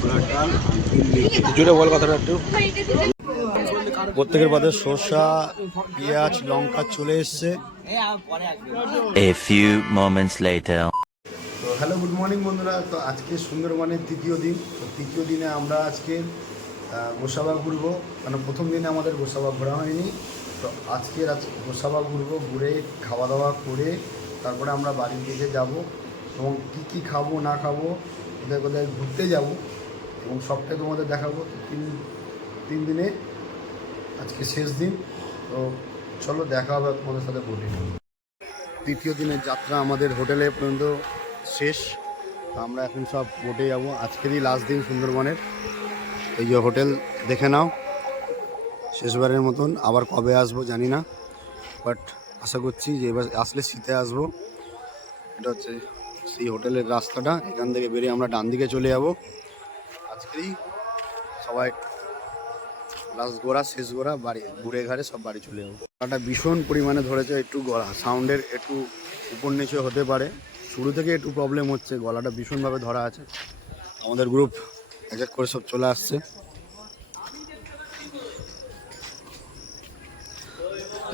ছোলার ডাল, জুড়ে বল কথাটা একটু। প্রত্যেকের বাদে শসা, পেঁয়াজ, লঙ্কা চলে এসছে। A few moments later. তো হ্যালো, গুড মর্নিং বন্ধুরা। তো আজকে সুন্দরবনের তৃতীয় দিন। তো তৃতীয় দিনে আমরা আজকে গোসাবা ঘুরবো, কারণ প্রথম দিনে আমাদের গোসাবা ঘোরা হয়নি। তো আজকে গোসাবা ঘুরবো, ঘুরে খাওয়া দাওয়া করে তারপরে আমরা বাড়ির দিকে যাব এবং কী কী খাবো না খাবো, কোথায় কোথায় ঘুরতে যাব এবং সবটাই তোমাদের দেখাবো। তিন দিনে আজকে শেষ দিন। তো চলো দেখা হবে তোমাদের সাথে বলি। তৃতীয় দিনের যাত্রা আমাদের হোটেলে পর্যন্ত শেষ। আমরা এখন সব বোটে যাব। আজকেরই লাস্ট দিন সুন্দরবনের। এই যে হোটেল দেখে নাও, শেষবারের মতন। আবার কবে আসবো জানি না, বাট আশা করছি যে এবার আসলে শীতে আসবো। এটা হচ্ছে সেই হোটেলের রাস্তাটা। এখান থেকে বেরিয়ে আমরা ডান দিকে চলে যাব। আজকেরই সবাই লাস্ট ঘোরা, শেষ ঘোরা, বাড়ি ঘুরে ঘাড়ে সব বাড়ি চলে যাবো। গলাটা ভীষণ পরিমাণে ধরেছে, একটু গলা সাউন্ডের একটু উপর নিচে হতে পারে। শুরু থেকে একটু প্রবলেম হচ্ছে, গলাটা ভীষণভাবে ধরা আছে। আমাদের গ্রুপ এক এক করে সব চলে আসছে।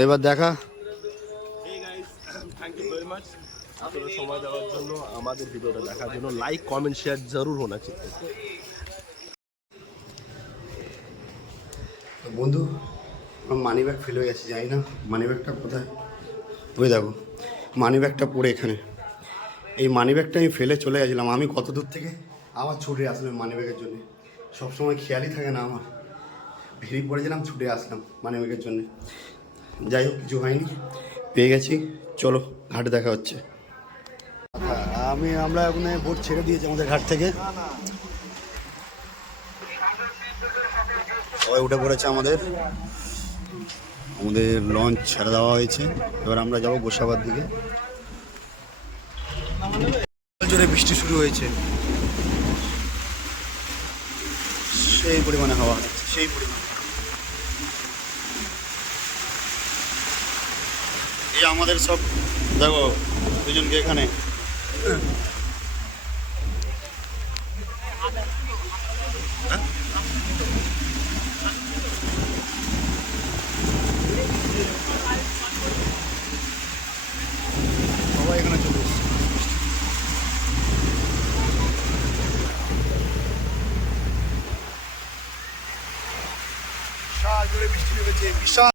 এবার দেখা। থ্যাংক ইউ ভেরি মাচ আপনারা সময় দেওয়ার জন্য, আমাদের ভিডিওটা দেখার জন্য। লাইক কমেন্ট শেয়ার জরুর হোনা চাইতে। বন্ধু, আমার মানি ব্যাগ ফেলে গেছে, জানি না মানি ব্যাগটা কোথায়। ওই দেখো মানি ব্যাগটা পড়ে এখানে। এই মানি ব্যাগটা আমি ফেলে চলে গেছিলাম। আমি কত দূর থেকে আবার ছুটে আসলাম মানি ব্যাগের জন্যে। সবসময় খেয়ালই থাকে না আমার, বেরিয়ে পড়েছিলাম, ছুটে আসলাম মানি ব্যাগের জন্যে। যাই হোক, কিছু হয়নি, পেয়ে গেছি। চলো ঘাটে দেখা হচ্ছে। আমরা ওখানে বোট ছেড়ে দিয়েছি আমাদের ঘাট থেকে। সবাই উঠে পড়েছে। আমাদের লঞ্চ ছেড়ে দেওয়া হয়েছে। এবার আমরা যাবো গোসাবার দিকে। জোরে বৃষ্টি শুরু হয়েছে, সেই পরিমাণে হাওয়া হচ্ছে, সেই পরিমাণে। এই আমাদের সব দেখো দুজনকে এখানে। সবাই এখানে চলে এসছে। বিশাল জোরে বৃষ্টি নেমেছে, বিশাল।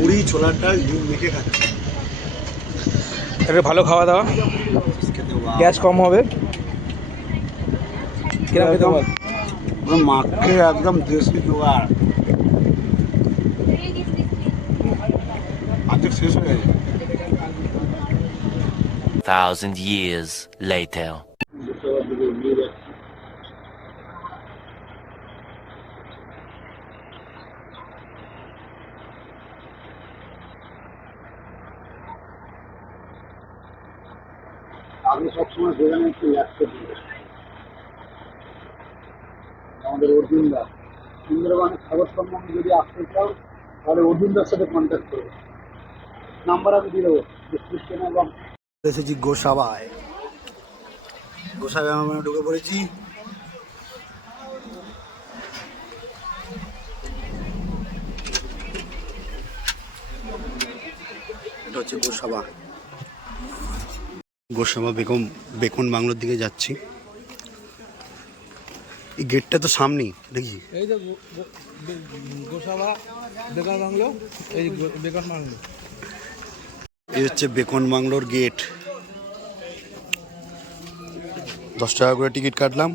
মুড়ি, ছোলার ডাল, ডিম মেখে খাচ্ছে। একটা ভালো খাওয়া দাওয়া, গ্যাস কম হবে। কিরকম খেতে বল? মাখে একদম দেশি জোগাড়। আজকে শেষ হয়ে গেছে। 1,000 years later. আমি সবসময় সেখানে একটু ল্যাপটপ দিই। আমাদের অর্জুনদা, সুন্দরবনের খবর সম্বন্ধে যদি আসতে চাও তাহলে অর্জুনদার সাথে কন্ট্যাক্ট করবে। নাম্বার আমি দিয়ে দেবো ডিসক্রিপশনে। এবং এসেছি গোসাবায়। গোসাবায় আমরা ঢুকে পড়েছি। এটা হচ্ছে গোসাবা। গোসাবা বেকন বাংলোর দিকে যাচ্ছি। এই গেটটা তো সামনেই দেখি। এই যে গোসাবা বেকন বাংলো, এই বেকন বাংলো। এই হচ্ছে বেকন বাংলোর গেট। 10 টাকা করে টিকিট কাটলাম।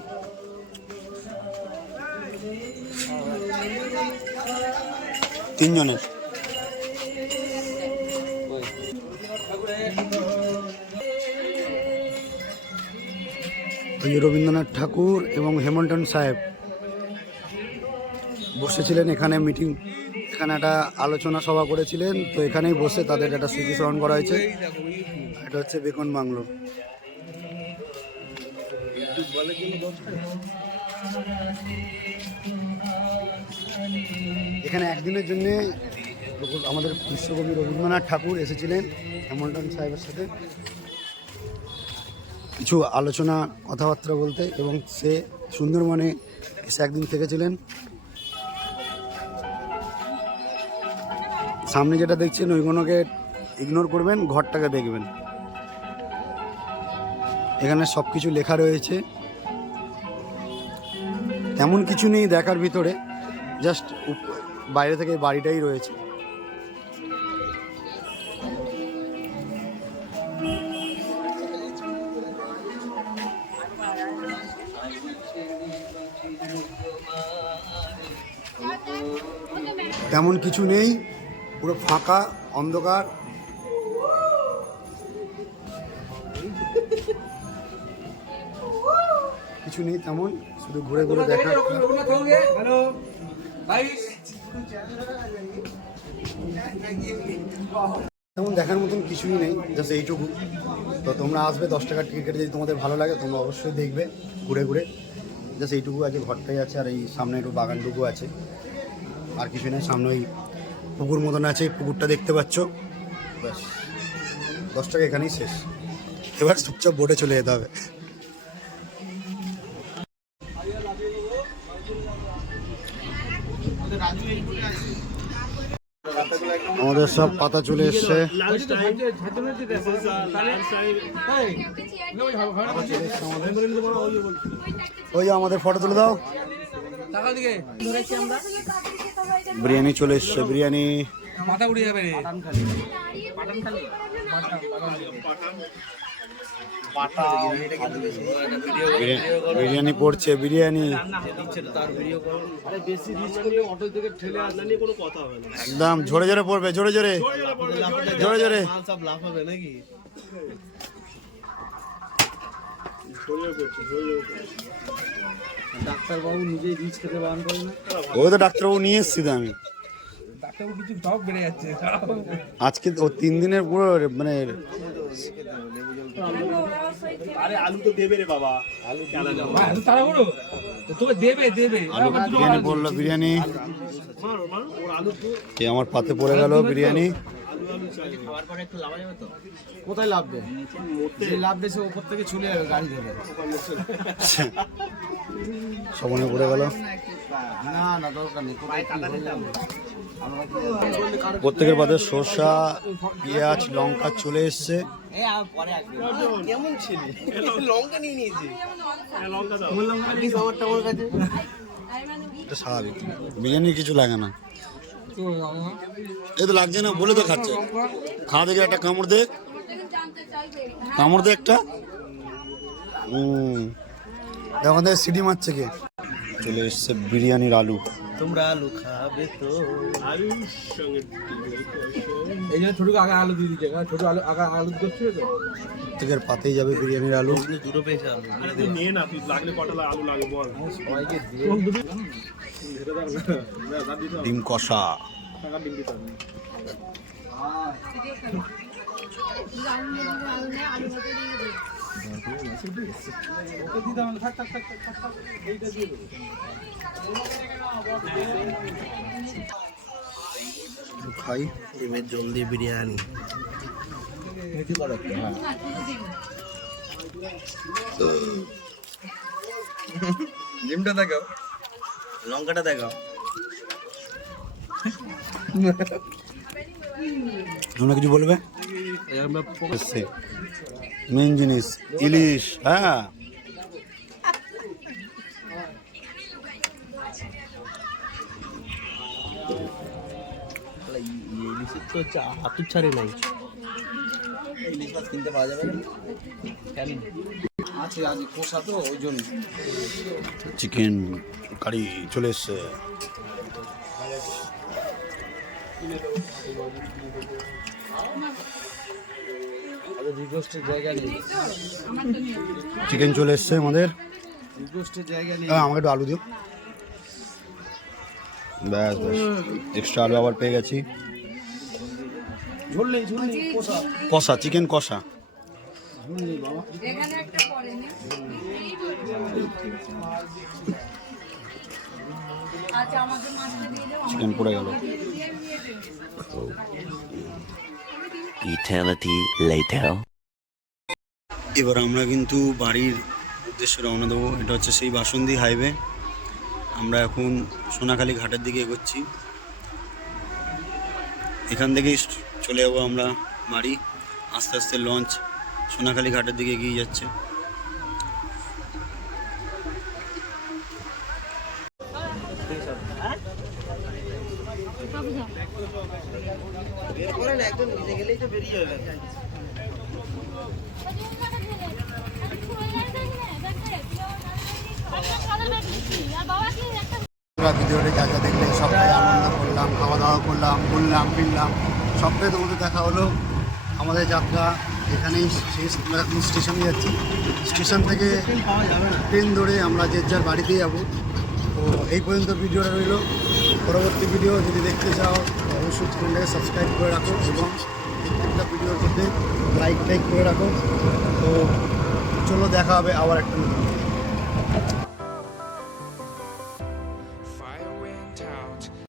তিনজনের। রবীন্দ্রনাথ ঠাকুর এবং হেমন্টন সাহেব বসেছিলেন এখানে মিটিং এখানে একটা আলোচনা সভা করেছিলেন, তো এখানেই বসে তাদের একটা স্মৃতিস্মরণ করা হয়েছে। এটা হচ্ছে বেকন বাংলো। এখানে একদিনের জন্য আমাদের বিশ্বকবি রবীন্দ্রনাথ ঠাকুর এসেছিলেন হ্যামিল্টন সাহেবের সাথে কিছু আলোচনা কথাবার্তা বলতে, এবং সে সুন্দরবনে এসে একদিন থেকেছিলেন। সামনে যেটা দেখছেন ওইগুলোকে ইগনোর করবেন, ঘরটাকে দেখবেন। এখানে সব কিছু লেখা রয়েছে, তেমন কিছু নেই দেখার ভিতরে, জাস্ট বাইরে থেকে বাড়িটাই রয়েছে। তেমন কিছু নেই, পুরো ফাঁকা অন্ধকার। কিছু নেই তেমন, শুধু ঘুরে ঘুরে দেখা। তেমন দেখার মতন কিছুই নেই, জাস্ট এইটুকু। তো তোমরা আসবে 10 টাকার টিকিট কেটে, যদি তোমাদের ভালো লাগে তোমরা অবশ্যই দেখবে ঘুরে ঘুরে। জাস্ট এইটুকু আছে, ঘরটাই আছে, আর এই সামনে একটু বাগানটুকু আছে, আর কিছু নেই। সামনে ওই পুকুর মতন আছে, পুকুরটা দেখতে পাচ্ছ। ব্যাস 10 টাকা এখানেই শেষ। এবার চুপচাপ বোটে চলে যেতে হবে। আমাদের সব পাতা চলে এসছে। ওই আমাদের ফটো তুলে দাও। বিরিয়ানি চলে এসছে, বিরিয়ানি। মাথা উড়ে যাবে রে। বিরিয়ানি পড়ছে, বিরিয়ানি একদম ঝরে ঝরে পড়বে, জোরে জোরে জোরে জোরে। ডাক্তারবাবু নিজেই রিচ খেতে বারণ করে না। ওই তো ডাক্তারবাবু নিয়ে এসছি তো আমি। ডাক্তারবাবু কিছু টক বেড়ে যাচ্ছে আজকে ও 3 দিনের পুরো মানে আরে আলু তো দেবে রে বাবা, আলু তাড়াহুড়ো তোকে দেবে দেবে। বিরিয়ানি পড়লো, বিরিয়ানি কে আমার পাতে পড়ে গেল বিরিয়ানি। কোথায় লাভবে? যে লাভবে সে উপর থেকে চলে যাবে গাড়ি ধরে। সবনে পড়ে গেল। না না দরকার নেই, প্রত্যেকের পাতে শসা, পেঁয়াজ, লঙ্কা চলে এসছে। কেমন ছিলি? লঙ্কা নিয়ে নিয়েছি। এটা স্বাভাবিক, বিরিয়ানি কিছু লাগে না। এই তো লাগছে না বলে তো খাচ্ছে। খাওয়া দেখে একটা কামড় দে, কামড় দে একটা। এখন থেকে সিডি মারছে কে? চলে এসছে বিরিয়ানির আলু। তোমরা আলু খাবে তো? এই জন্য ছোটকে আগে আলু দিয়ে দিচ্ছে, ছোট আলু আগে আলু করছিল তো। প্রত্যেকের পাতেই যাবে বিরিয়ানির আলু। দুটো পেয়েছে আলু। তুই নে না, তুই লাগলে কটা আলু লাগে বল। সবাইকে ডিম কষা, ডিম দিতে হবে। খাই ডিমের জল দিয়ে বিরিয়ানি। ডিমটা দেখাও, লঙ্কাটা দেখাও। তোমরা কিছু বলবে? মেন জিনিস ইলিশ। হ্যাঁ ইলিশের তো হাতুর ছাড়ে নাই। ইলিশ মাছ কিনতে পাওয়া যাবে না কেন? আছে আছে কষা তো, ওই জন্য। চিকেন কারি চলে এসছে। রিকোয়েস্টের জায়গা নেই। চিকেন চলে এসছে আমাদের। রিকোয়েস্টের জায়গা নেই। আমাকে একটু আলু দিও। ব্যাস ব্যাস এক্সট্রা আলু আবার পেয়ে গেছি। ঝোল নেই কষা কষা, চিকেন কষা। ঝোল নেই বাবা। এখানে একটা পড়েনি আচ্ছা আমাদের মাছটা দিয়ে দাও চিকেন পড়ে গেল। Eternity later. এবার আমরা কিন্তু বাড়ির উদ্দেশ্যে রওনা দেবো। এটা হচ্ছে সেই বাসন্তী হাইওয়ে। আমরা এখন সোনাখালী ঘাটের দিকে এগোচ্ছি। এখান থেকেই চলে যাবো আমরা বাড়ি। আস্তে আস্তে লঞ্চ সোনাখালী ঘাটের দিকে এগিয়ে যাচ্ছে। বের করে না একদম নিচে গেলেই তো বেরিয়ে যাবে। ভিডিওটা যা যা দেখলে সবটাই আনন্দ করলাম, খাওয়া দাওয়া করলাম, ঘুরলাম ফিরলাম, সবটাই তোমাদের দেখা হলো। আমাদের যাত্রা এখানেই শেষ। আমরা এখন স্টেশনে যাচ্ছি। স্টেশন থেকে পাওয়া যাবে না। ট্রেন ধরে আমরা যে যার বাড়িতে যাব। তো এই পর্যন্ত ভিডিওটা রইল। পরবর্তী ভিডিও যদি দেখতে চাও অবশ্যই চ্যানেলটাকে সাবস্ক্রাইব করে রাখো এবং প্রত্যেকটা ভিডিওর মধ্যে লাইক করে রাখো। তো চলো দেখা হবে আবার একটা নতুন